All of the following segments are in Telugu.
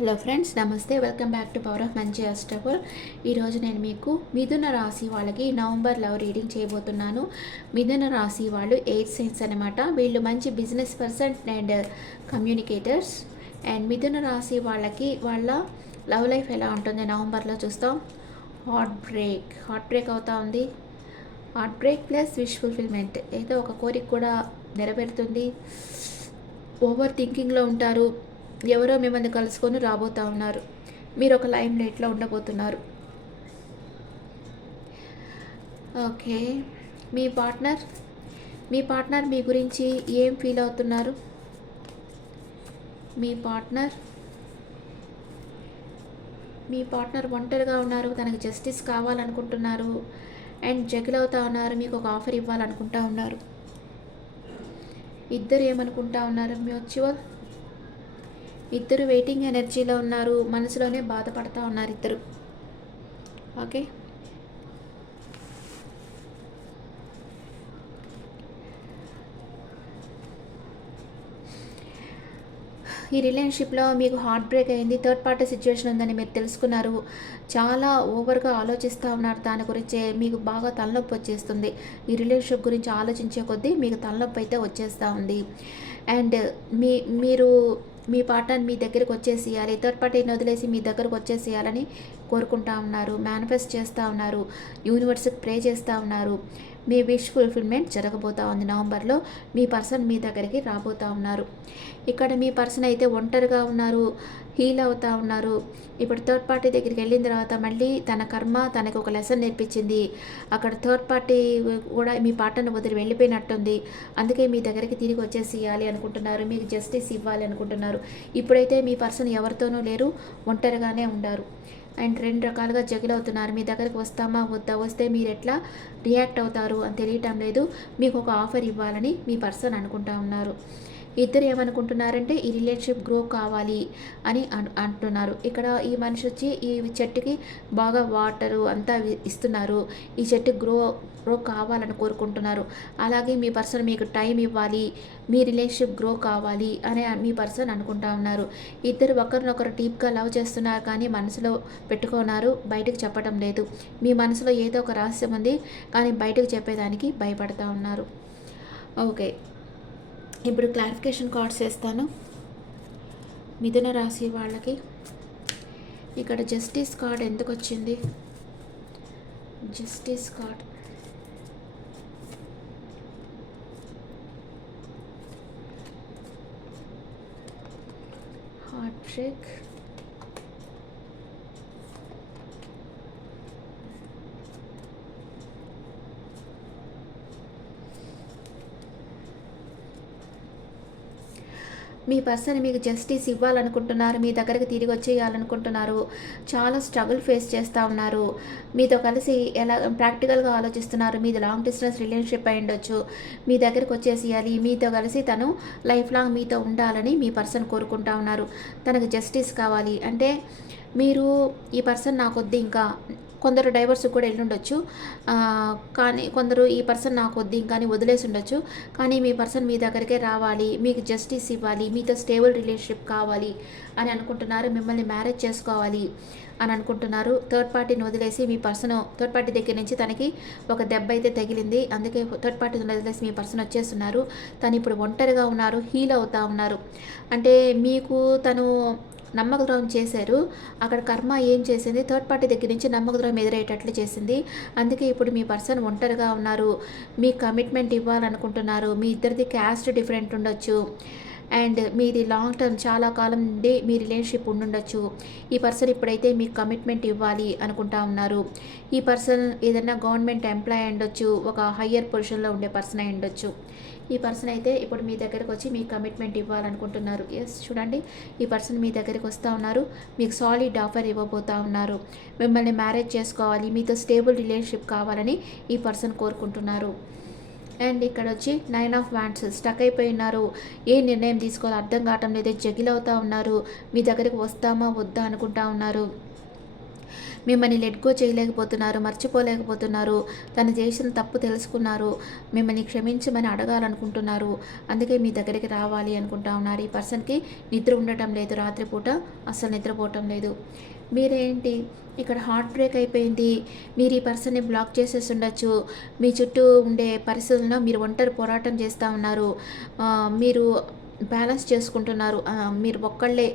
హలో ఫ్రెండ్స్ నమస్తే. Welcome back to power of మంచి అస్టబుల్ ఈరోజు నేను మీకు మిథున రాశి వాళ్ళకి నవంబర్ లవ్ రీడింగ్ చేయబోతున్నాను. మిథున రాశి వాళ్ళు ఎయిట్ సైన్స్ అనమాట వీళ్ళు మంచి business person and communicators. And మిథున రాశి వాళ్ళకి వాళ్ళ లవ్ లైఫ్ ఎలా ఉంటుంది నవంబర్లో చూస్తాం. Heart break. హార్ట్ బ్రేక్ అవుతా ఉంది. Heartbreak plus wish fulfilment ఏదో ఒక కోరిక కూడా నెరవేరుతుంది. ఓవర్ థింకింగ్లో ఉంటారు. ఎవరో మిమ్మల్ని కలుసుకొని రాబోతా ఉన్నారు. మీరు ఒక లైమ్ లైట్లో ఉండబోతున్నారు. ఓకే. మీ పార్ట్నర్? మీ పార్ట్నర్ మీ గురించి ఏం ఫీల్ అవుతున్నారు? మీ పార్ట్నర్? మీ పార్ట్నర్ ఒంటరిగా ఉన్నారు తనకు జస్టిస్ కావాలనుకుంటున్నారు అండ్ జగిల్ అవుతా ఉన్నారు మీకు ఒక ఆఫర్ ఇవ్వాలనుకుంటా ఉన్నారు. ఇద్దరు ఏమనుకుంటా ఉన్నారు మ్యూచువల్? ఇద్దరు వెయిటింగ్ ఎనర్జీలో ఉన్నారు. మనసులోనే బాధపడతా ఉన్నారు ఇద్దరు. ఓకే? ఈ రిలేషన్షిప్లో మీకు హార్ట్ బ్రేక్ అయింది. థర్డ్ పార్టీ సిచ్యువేషన్ ఉందని మీరు తెలుసుకున్నారు. చాలా ఓవర్గా ఆలోచిస్తూ ఉన్నారు. దాని గురించే మీకు బాగా తలనొప్పి వచ్చేస్తుంది. ఈ రిలేషన్షిప్ గురించి ఆలోచించే కొద్దీ మీకు తలనొప్పి అయితే వచ్చేస్తూ ఉంది. అండ్ మీ మీరు మీ పార్ట్నర్ మీ దగ్గరికి వచ్చేసేయాలి. థర్డ్ పార్టీని వదిలేసి మీ దగ్గరకు వచ్చేసేయాలని కోరుకుంటా ఉన్నారు. మేనిఫెస్ట్ చేస్తూ ఉన్నారు. యూనివర్స్కి ప్రే చేస్తూ ఉన్నారు. మీ విష్ ఫుల్ఫిల్మెంట్ జరగబోతా ఉంది. నవంబర్లో మీ పర్సన్ మీ దగ్గరికి రాబోతూ ఉన్నారు. ఇక్కడ మీ పర్సన్ అయితే ఒంటరిగా ఉన్నారు హీల్ అవుతూ ఉన్నారు. ఇప్పుడు థర్డ్ పార్టీ దగ్గరికి వెళ్ళిన తర్వాత మళ్ళీ తన కర్మ తనకు ఒక లెసన్ నేర్పించింది. అక్కడ థర్డ్ పార్టీ కూడా మీ పాటను వదిలి వెళ్ళిపోయినట్టుంది. అందుకే మీ దగ్గరికి తిరిగి వచ్చేసి ఇవ్వాలి అనుకుంటున్నారు. మీకు జస్టిస్ ఇవ్వాలి అనుకుంటున్నారు. ఇప్పుడైతే మీ పర్సన్ ఎవరితోనూ లేరు ఒంటరిగానే ఉన్నారు అండ్ రెండు రకాలుగా జగిల్ అవుతున్నారు. మీ దగ్గరికి వస్తామా? వద్దా? వస్తే మీరు ఎట్లా రియాక్ట్ అవుతారు? అని తెలియటం లేదు. మీకు ఒక ఆఫర్ ఇవ్వాలని మీ పర్సన్ అనుకుంటా ఉన్నారు. ఇద్దరు ఏమనుకుంటున్నారంటే ఈ రిలేషన్షిప్ గ్రో కావాలి అని అన్- అంటున్నారు. ఇక్కడ ఈ మనిషి వచ్చి ఈ చెట్టుకి బాగా వాటరు అంతా ఇస్తున్నారు. ఈ చెట్టు గ్రో గ్రో కావాలని కోరుకుంటున్నారు. అలాగే మీ పర్సన్ మీకు టైం ఇవ్వాలి మీ రిలేషన్షిప్ గ్రో కావాలి అని మీ పర్సన్ అనుకుంటా ఉన్నారు. ఇద్దరు ఒకరినొకరు డీప్గా లవ్ చేస్తున్నారు కానీ మనసులో పెట్టుకున్నారు బయటకు చెప్పడం లేదు. మీ మనసులో ఏదో ఒక రహస్యం ఉంది కానీ బయటకు చెప్పేదానికి భయపడతా ఉన్నారు. ఓకే. ఇప్పుడు క్లారిఫికేషన్ కార్డ్స్ వేస్తాను. మిథున రాశి వాళ్ళకి. ఇక్కడ జస్టిస్ కార్డ్ ఎందుకు వచ్చింది జస్టిస్ కార్డ్. హార్ట్ మీ పర్సన్ మీకు జస్టిస్ ఇవ్వాలనుకుంటున్నారు మీ దగ్గరికి తిరిగి వచ్చేయాలనుకుంటున్నారు చాలా స్ట్రగుల్ ఫేస్ చేస్తూ ఉన్నారు. మీతో కలిసి ఎలా ప్రాక్టికల్గా ఆలోచిస్తున్నారు మీది లాంగ్ డిస్టెన్స్ రిలేషన్షిప్ అయి ఉండొచ్చు. మీ దగ్గరికి వచ్చేసేయాలి మీతో కలిసి తను లైఫ్ లాంగ్ మీతో ఉండాలని మీ పర్సన్ కోరుకుంటా ఉన్నారు. తనకు జస్టిస్ కావాలి. అంటే మీరు ఈ పర్సన్ నాకొద్దు ఇంకా కొందరు డైవర్స్ కూడా వెళ్ళుండొచ్చు కానీ కొందరు ఈ పర్సన్ నాకు వద్దు ఇంకా అని వదిలేసి ఉండొచ్చు కానీ మీ పర్సన్ మీ దగ్గరికే రావాలి మీకు జస్టిస్ ఇవ్వాలి మీతో స్టేబుల్ రిలేషన్షిప్ కావాలి అని అనుకుంటున్నారు మిమ్మల్ని మ్యారేజ్ చేసుకోవాలి అని అనుకుంటున్నారు. థర్డ్ పార్టీని వదిలేసి మీ పర్సన్ థర్డ్ పార్టీ దగ్గర నుంచి తనకి ఒక దెబ్బ అయితే తగిలింది. అందుకే థర్డ్ పార్టీని వదిలేసి మీ పర్సన్ వచ్చేస్తున్నారు. తను ఇప్పుడు ఒంటరిగా ఉన్నారు హీల్ అవుతూ ఉన్నారు. అంటే మీకు తను నమ్మక ద్రోహం చేశారు. అక్కడ కర్మ ఏం చేసింది? థర్డ్ పార్టీ దగ్గర నుంచి నమ్మక ద్రోహం ఎదురయ్యేటట్లు చేసింది. అందుకే ఇప్పుడు మీ పర్సన్ ఒంటరిగా ఉన్నారు. మీ కమిట్మెంట్ ఇవ్వాలనుకుంటున్నారు. మీ ఇద్దరిది క్యాస్ట్ డిఫరెంట్ ఉండొచ్చు. అండ్ మీది లాంగ్ టర్మ్ చాలా కాలం నుండి మీ రిలేషన్షిప్ ఉండుండొచ్చు. ఈ పర్సన్ ఇప్పుడైతే మీకు కమిట్మెంట్ ఇవ్వాలి అనుకుంటా ఉన్నారు. ఈ పర్సన్ ఏదైనా గవర్నమెంట్ ఎంప్లాయ్ ఉండొచ్చు ఒక హయ్యర్ పొజిషన్లో ఉండే పర్సన్ అయి ఉండొచ్చు. ఈ పర్సన్ అయితే ఇప్పుడు మీ దగ్గరకు వచ్చి మీకు కమిట్మెంట్ ఇవ్వాలనుకుంటున్నారు. ఎస్ చూడండి. ఈ పర్సన్ మీ దగ్గరికి వస్తూ ఉన్నారు. మీకు సాలిడ్ ఆఫర్ ఇవ్వబోతా ఉన్నారు. మిమ్మల్ని మ్యారేజ్ చేసుకోవాలి మీతో స్టేబుల్ రిలేషన్షిప్ కావాలని ఈ పర్సన్ కోరుకుంటున్నారు. అండ్ ఇక్కడ వచ్చి నైన్ ఆఫ్ వ్యాండ్స్ స్టక్ అయిపోయి ఉన్నారు ఏ నిర్ణయం తీసుకోవాలో అర్థం కావటం లేదు. జగిల్ అవుతా ఉన్నారు. మీ దగ్గరికి వస్తామా? వద్దా? అనుకుంటా ఉన్నారు. మిమ్మల్ని లెట్గో చేయలేకపోతున్నారు. మర్చిపోలేకపోతున్నారు. తను చేసిన తప్పు తెలుసుకున్నారు. మిమ్మల్ని క్షమించమని అడగాలనుకుంటున్నారు. అందుకే మీ దగ్గరికి రావాలి అనుకుంటా ఉన్నారు. ఈ పర్సన్కి నిద్ర ఉండటం లేదు. రాత్రిపూట అస్సలు నిద్రపోవటం లేదు. మీరేంటి? ఇక్కడ హార్ట్ బ్రేక్ అయిపోయింది. మీరు ఈ పర్సన్ని బ్లాక్ చేసేసి ఉండొచ్చు. మీ చుట్టూ ఉండే పరిస్థితుల్లో మీరు ఒంటరి పోరాటం చేస్తూ ఉన్నారు. మీరు బ్యాలెన్స్ చేసుకుంటున్నారు. మీరు ఒక్కళ్ళే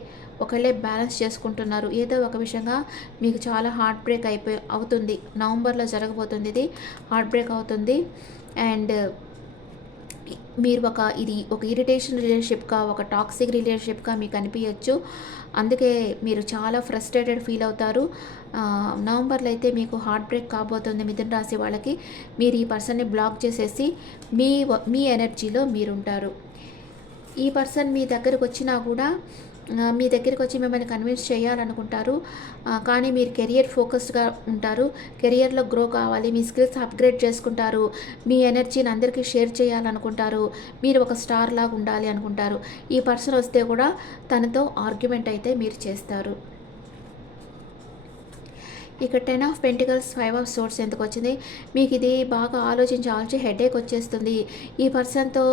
ఒకళ్ళే బ్యాలెన్స్ చేసుకుంటున్నారు. ఏదో ఒక విషయంగా మీకు చాలా హార్ట్ బ్రేక్ అయిపోయి అవుతుంది. నవంబర్లో జరగబోతుంది ఇది. హార్ట్ బ్రేక్ అవుతుంది. అండ్ మీరు ఒక ఇది ఒక ఇరిటేషన్ రిలేషన్షిప్గా ఒక టాక్సిక్ రిలేషన్షిప్గా మీకు అనిపించచ్చు అందుకే మీరు చాలా ఫ్రస్ట్రేటెడ్ ఫీల్ అవుతారు. నవంబర్లో అయితే మీకు హార్ట్ బ్రేక్ కాబోతుంది మిథున రాశి వాళ్ళకి. మీరు ఈ పర్సన్ని బ్లాక్ చేసేసి మీ వ- మీ ఎనర్జీలో మీరుంటారు ఈ పర్సన్ మీ దగ్గరకు వచ్చినా కూడా మీ దగ్గరికి వచ్చి మిమ్మల్ని కన్విన్స్ చేయాలనుకుంటారు. కానీ మీరు కెరియర్ ఫోకస్డ్గా ఉంటారు. కెరియర్లో గ్రో కావాలి. మీ స్కిల్స్ అప్గ్రేడ్ చేసుకుంటారు. మీ ఎనర్జీని అందరికీ షేర్ చేయాలనుకుంటారు. మీరు ఒక స్టార్ లాగా ఉండాలి అనుకుంటారు. ఈ పర్సన్ వస్తే కూడా తనతో ఆర్గ్యుమెంట్ అయితే మీరు చేస్తారు. ఇక్కడ ten of pentacles five of swords ఎందుకు వచ్చింది? మీకు ఇది బాగా ఆలోచించి ఆలోచించి హెడేక్ వచ్చేస్తుంది. ఈ పర్సన్తో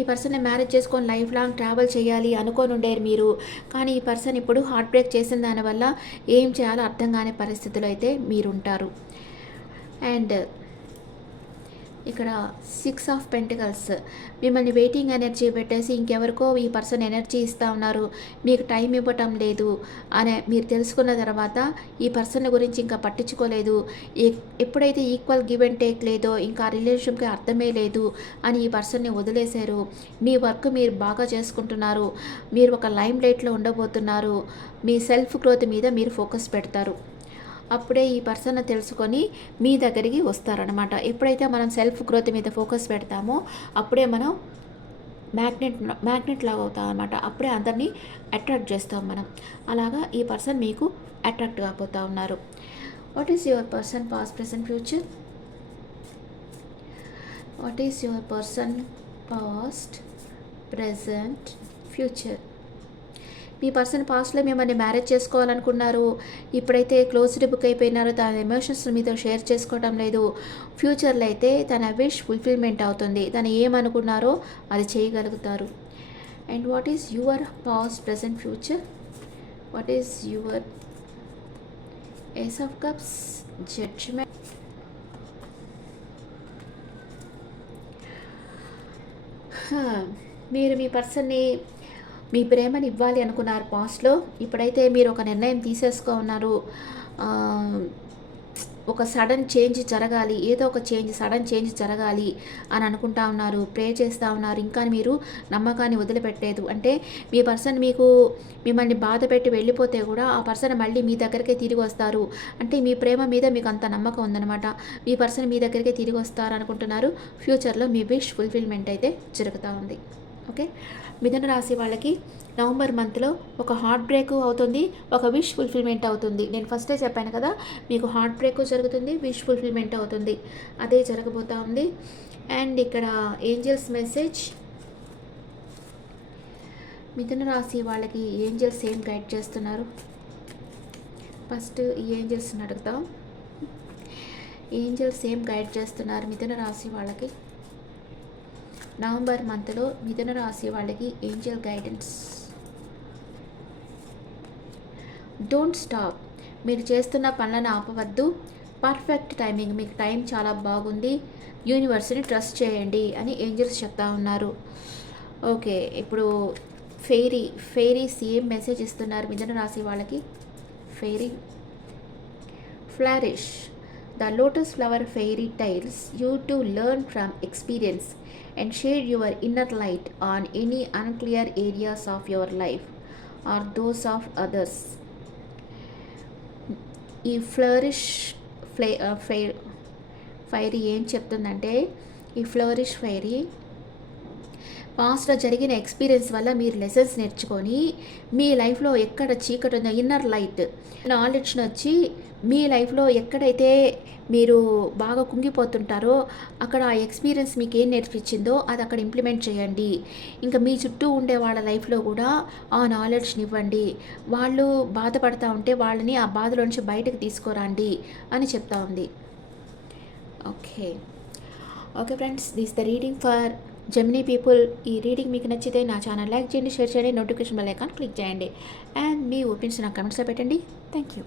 ఈ పర్సన్ని మ్యారేజ్ చేసుకొని లైఫ్ లాంగ్ ట్రావెల్ చేయాలి అనుకొని ఉండేరు మీరు. కానీ ఈ పర్సన్ ఇప్పుడు హార్ట్ బ్రేక్ చేసిన దానివల్ల ఏం చేయాలో అర్థం కాని పరిస్థితిలో అయితే మీరుంటారు. అండ్ ఇక్కడ సిక్స్ ఆఫ్ పెంటికల్స్ మిమ్మల్ని వెయిటింగ్ ఎనర్జీ పెట్టేసి ఇంకెవరికో ఈ పర్సన్ ఎనర్జీ ఇస్తూ ఉన్నారు. మీకు టైం ఇవ్వటం లేదు. అనే మీరు తెలుసుకున్న తర్వాత ఈ పర్సన్ గురించి ఇంకా పట్టించుకోలేదు. ఎప్పుడైతే ఈక్వల్ గివ్ అండ్ టేక్ లేదో ఇంకా రిలేషన్షిప్కి అర్థమే లేదు అని ఈ పర్సన్ని వదిలేశారు. మీ వర్క్ మీరు బాగా చేసుకుంటున్నారు. మీరు ఒక లైమ్ లైట్లో ఉండబోతున్నారు. మీ సెల్ఫ్ గ్రోత్ మీద మీరు ఫోకస్ పెడతారు. అప్పుడే ఈ పర్సన్ తెలుసుకొని మీ దగ్గరికి వస్తారనమాట ఎప్పుడైతే మనం సెల్ఫ్ గ్రోత్ మీద ఫోకస్ పెడతామో అప్పుడే మనం మ్యాగ్నెట్ మ్యాగ్నెట్ లాగా అవుతాం అనమాట అప్పుడే అందరినీ అట్రాక్ట్ చేస్తాం మనం. అలాగా ఈ పర్సన్ మీకు అట్రాక్ట్ కాబోతా ఉన్నారు. What is your person past present future what is your person past present future me person పాస్ట్లో మిమ్మల్ని మ్యారేజ్ చేసుకోవాలనుకున్నారు ఇప్పుడైతే క్లోజ్డ్ బుక్ అయిపోయినారు తన ఎమోషన్స్ మీతో షేర్ చేసుకోవడం లేదు ఫ్యూచర్లో అయితే తన విష్ ఫుల్ఫిల్మెంట్ అవుతుంది తను ఏమనుకున్నారో అది చేయగలుగుతారు. And what is your past present future? What is your ace of cups? Judgement? మీరు మీ పర్సన్ని మీ ప్రేమని ఇవ్వాలి అనుకున్నారు పాస్ట్లో. ఇప్పుడైతే మీరు ఒక నిర్ణయం తీసేసుకో ఉన్నారు ఒక సడన్ చేంజ్ జరగాలి ఏదో ఒక చేంజ్ సడన్ చేంజ్ జరగాలి అని అనుకుంటా ఉన్నారు ప్రే చేస్తూ ఉన్నారు. ఇంకా మీరు నమ్మకాన్ని వదిలిపెట్టలేదు. అంటే మీ పర్సన్ మీకు మిమ్మల్ని బాధ పెట్టి వెళ్ళిపోతే కూడా ఆ పర్సన్ మళ్ళీ మీ దగ్గరికే తిరిగి వస్తారు. అంటే మీ ప్రేమ మీద మీకు అంత నమ్మకం ఉందన్నమాట. మీ పర్సన్ మీ దగ్గరికే తిరిగి వస్తారు అనుకుంటున్నారు. ఫ్యూచర్లో మీ విష్ ఫుల్ఫిల్మెంట్ అయితే జరుగుతూ ఉంది. ఓకే? మిథున రాశి వాళ్ళకి నవంబర్ మంత్లో ఒక హార్ట్ బ్రేక్ అవుతుంది ఒక విష్ ఫుల్ఫిల్మెంట్ అవుతుంది. నేను ఫస్టే చెప్పాను కదా మీకు హార్ట్ బ్రేక్ జరుగుతుంది విష్ ఫుల్ఫిల్మెంట్ అవుతుంది. అదే జరగబోతా ఉంది. అండ్ ఇక్కడ ఏంజల్స్ మెసేజ్ మిథున రాశి వాళ్ళకి ఏంజల్స్ ఏం గైడ్ చేస్తున్నారు? ఫస్ట్ ఈ ఏంజల్స్ని అడుగుతాం ఏంజల్స్ ఏం గైడ్ చేస్తున్నారు మిథున రాశి వాళ్ళకి? నవంబర్ మంత్లో మిథున రాశి వాళ్ళకి ఏంజల్ గైడెన్స్. Don't stop. మీరు చేస్తున్న పనులను ఆపవద్దు. పర్ఫెక్ట్ టైమింగ్ మీకు టైం చాలా బాగుంది. యూనివర్స్ని ట్రస్ట్ చేయండి అని ఏంజల్స్ చెప్తా ఉన్నారు. ఓకే ఇప్పుడు ఫెయిరీ ఫెయిరీ సేమ్ మెసేజ్ ఇస్తున్నారు మిథున రాశి వాళ్ళకి. Fairy. Flourish. The lotus flower fairy tales you to learn from experience and share your inner light on any unclear areas of your life or those of others. ఈ ఫ్లరిష్ ఫ్లై ఫై ఫైరీ ఏం చెప్తుందంటే ఈ ఫ్లరిష్ ఫైరీ పాస్ట్‌లో జరిగిన ఎక్స్‌పీరియన్స్ వల్ల మీరు లెసన్స్ నేర్చుకొని, మీ లైఫ్‌లో ఎక్కడ చీకటి ఉందో ఇన్నర్ లైట్ నాలెడ్జ్‌నొచ్చి మీ లైఫ్‌లో ఎక్కడైతే మీరు బాగా కుంగిపోతుంటారో, అక్కడ ఆ ఎక్స్‌పీరియన్స్ మీకు ఏం నేర్పించిందో అది అక్కడ ఇంప్లిమెంట్ చేయండి. ఇంకా మీ చుట్టూ ఉండే వాళ్ళ లైఫ్‌లో కూడా ఆ నాలెడ్జ్‌నివ్వండి. వాళ్ళు బాధపడతా ఉంటే వాళ్ళని ఆ బాధలో నుంచి బయటకు తీసుకురండి అని చెప్తా ఉంది. Okay. Okay friends. This the reading for Gemini people. ఈ రీడింగ్ మీకు నచ్చితే నా ఛానల్ లైక్ చేయండి, షేర్ చేయండి, నోటిఫికేషన్ బెల్ ఐకాన్ క్లిక్ చేయండి. అండ్ మీ ఒపీనియన్స్ నా కమెంట్స్లో పెట్టండి. Thank you.